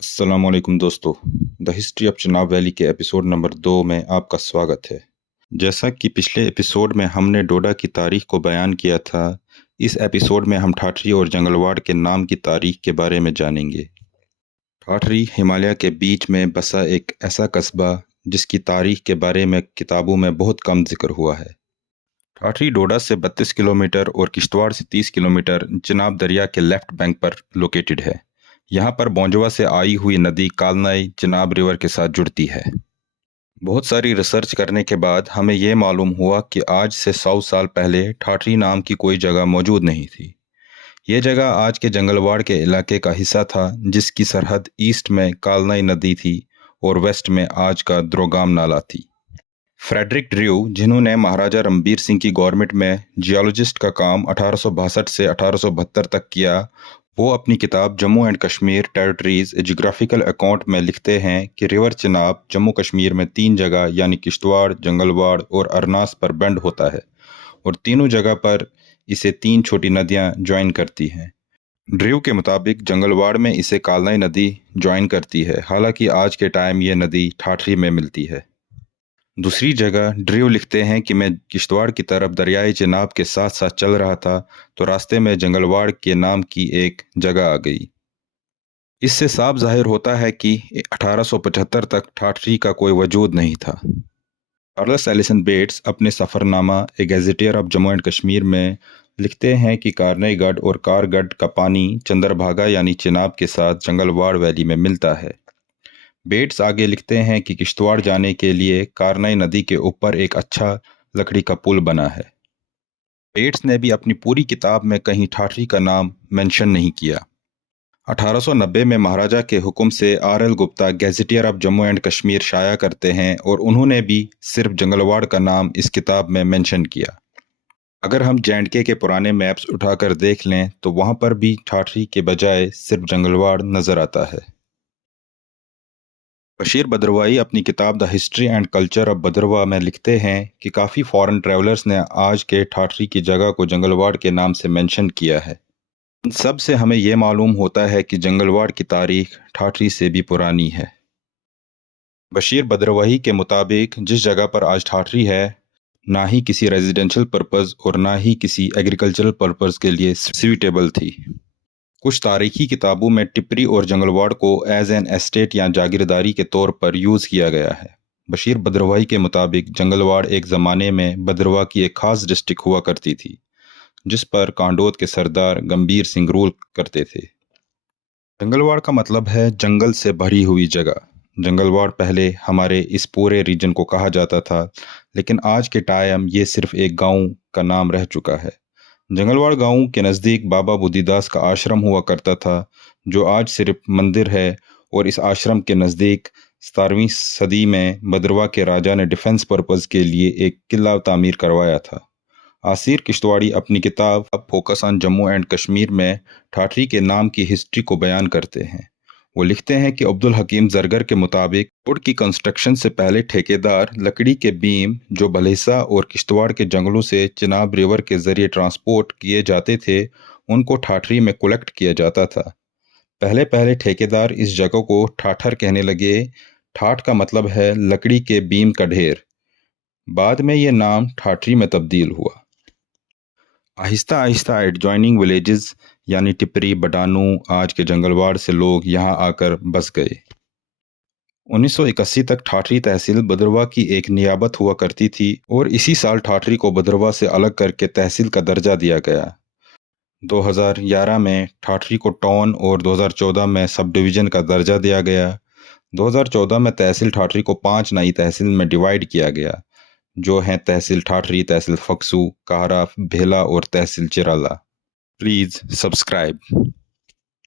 अस्सलामुअलैकुम दोस्तों। The history of Chenab valley के एपिसोड नंबर 2 में आपका स्वागत है। जैसा कि पिछले एपिसोड में हमने डोडा की तारीख को बयान किया था, इस एपिसोड में हम ठाठरी और जंगलवाड़ के नाम की तारीख के बारे में जानेंगे। ठाठरी हिमालय के बीच में बसा एक ऐसा कस्बा जिसकी तारीख के बारे में किताबों में बहुत कम जिक्र हुआ है। ठाठरी डोडा से 32 किलोमीटर और किश्तवाड़ से 30 किलोमीटर चिनाब दरिया के लेफ्ट बैंक पर लोकेटेड है। यहाँ पर बौंजवा से आई हुई नदी कालनाई चिनाब रिवर के साथ जुड़ती है। बहुत सारी रिसर्च करने के बाद हमें यह मालूम हुआ कि आज से 100 साल पहले ठाठरी नाम की कोई जगह मौजूद नहीं थी। यह जगह आज के जंगलवाड़ के इलाके का हिस्सा था, जिसकी सरहद ईस्ट में कालनाई नदी थी और वेस्ट में आज का द्रोगाम नाला थी। फ्रेडरिक ड्र्यू, जिन्होंने महाराजा रणबीर सिंह की गवर्नमेंट में जियोलॉजिस्ट का काम 1862 से 1872 तक किया, वो अपनी किताब Jammu and Kashmir territories A geographical account में लिखते हैं कि रिवर चिनाब जम्मू कश्मीर में 3 जगह यानी किश्तवाड़, जंगलवाड़ और अरनास पर बेंड होता है और तीनों जगह पर इसे 3 छोटी नदियां ज्वाइन करती हैं। ड्र्यू के मुताबिक जंगलवाड़ में इसे कालनाई नदी ज्वाइन करती है, हालांकि आज के टाइम ये नदी ठाठरी में मिलती है। दूसरी जगह ड्र्यू लिखते हैं कि मैं किश्तवाड़ की तरफ दरियाई चिनाब के साथ साथ चल रहा था तो रास्ते में जंगलवाड़ के नाम की एक जगह आ गई। इससे साफ जाहिर होता है कि 1875 तक ठाठरी का कोई वजूद नहीं था। चार्ल्स एलिसन बेट्स अपने सफ़रनामा a gazetteer of Jammu and Kashmir में लिखते हैं कि कारनईगढ़ और कारगढ़ का पानी चंद्रभागा यानी चिनाब के साथ जंगलवाड़ वैली में मिलता है। बेट्स आगे लिखते हैं कि किश्तवाड़ जाने के लिए कारनाई नदी के ऊपर एक अच्छा लकड़ी का पुल बना है। बेट्स ने भी अपनी पूरी किताब में कहीं ठाठरी का नाम मेंशन नहीं किया। 1890 में महाराजा के हुक्म से RL. Gupta gazetteer of Jammu and Kashmir शाया करते हैं और उन्होंने भी सिर्फ जंगलवाड़ का नाम इस किताब में मेंशन किया। अगर हम जे.एंड.के के पुराने मैप्स उठाकर देख लें तो वहाँ पर भी ठाठरी के बजाय सिर्फ जंगलवाड़ नज़र आता है। बशीर बद्रवाई अपनी किताब the history and culture of Bhaderwah में लिखते हैं कि काफ़ी फॉरेन ट्रैवलर्स ने आज के ठाठरी की जगह को जंगलवाड़ के नाम से मेंशन किया है। इन सब से हमें यह मालूम होता है कि जंगलवाड़ की तारीख ठाठरी से भी पुरानी है। बशीर बद्रवाही के मुताबिक जिस जगह पर आज ठाठरी है, ना ही किसी रेजिडेंशियल पर्पज़ और ना ही किसी एग्रीकल्चरल पर्पज़ के लिए सूटेबल थी। कुछ तारीखी किताबों में टिपरी और जंगलवाड़ को एज एन एस्टेट या जागीरदारी के तौर पर यूज़ किया गया है। बशीर बद्रवाही के मुताबिक जंगलवाड़ एक ज़माने में बद्रवा की एक ख़ास डिस्ट्रिक्ट हुआ करती थी, जिस पर कांडोद के सरदार गंभीर सिंह रूल करते थे। जंगलवाड़ का मतलब है जंगल से भरी हुई जगह। जंगलवाड़ पहले हमारे इस पूरे रीजन को कहा जाता था, लेकिन आज के टाइम ये सिर्फ एक गाँव का नाम रह चुका है। जंगलवाड़ गांव के नज़दीक बाबा बुद्धिदास का आश्रम हुआ करता था, जो आज सिर्फ मंदिर है, और इस आश्रम के नज़दीक 17वीं सदी में बद्रवा के राजा ने डिफेंस पर्पज़ के लिए एक किला तामीर करवाया था। आसिर किश्तवाड़ी अपनी किताब अब focus on Jammu and Kashmir में ठाठरी के नाम की हिस्ट्री को बयान करते हैं। वो लिखते हैं कि अब्दुल हकीम जरगर के मुताबिक पुल की कंस्ट्रक्शन से पहले ठेकेदार लकड़ी के बीम जो भलेसा और किश्तवाड़ के जंगलों से चिनाब रिवर के जरिए ट्रांसपोर्ट किए जाते थे, उनको ठाठरी में कलेक्ट किया जाता था। पहले पहले ठेकेदार इस जगह को ठाठर कहने लगे। ठाठ का मतलब है लकड़ी के बीम का ढेर। बाद में ये नाम ठाठरी में तब्दील हुआ। आहिस्ता आहिस्ता एडजॉइनिंग विलेजेस यानी टिपरी, बडानू, आज के जंगलवाड़ से लोग यहाँ आकर बस गए। 1981 तक ठाठरी तहसील बद्रवा की एक नियाबत हुआ करती थी और इसी साल ठाठरी को बद्रवा से अलग करके तहसील का दर्जा दिया गया। 2011 में ठाठरी को टाउन और 2014 में सब डिवीज़न का दर्जा दिया गया। 2014 में तहसील ठाठरी को 5 नई तहसील में डिवाइड किया गया, जो हैं तहसील ठाठरी, तहसील फक्सू, काहरा, भेला और तहसील चिराला। Please subscribe.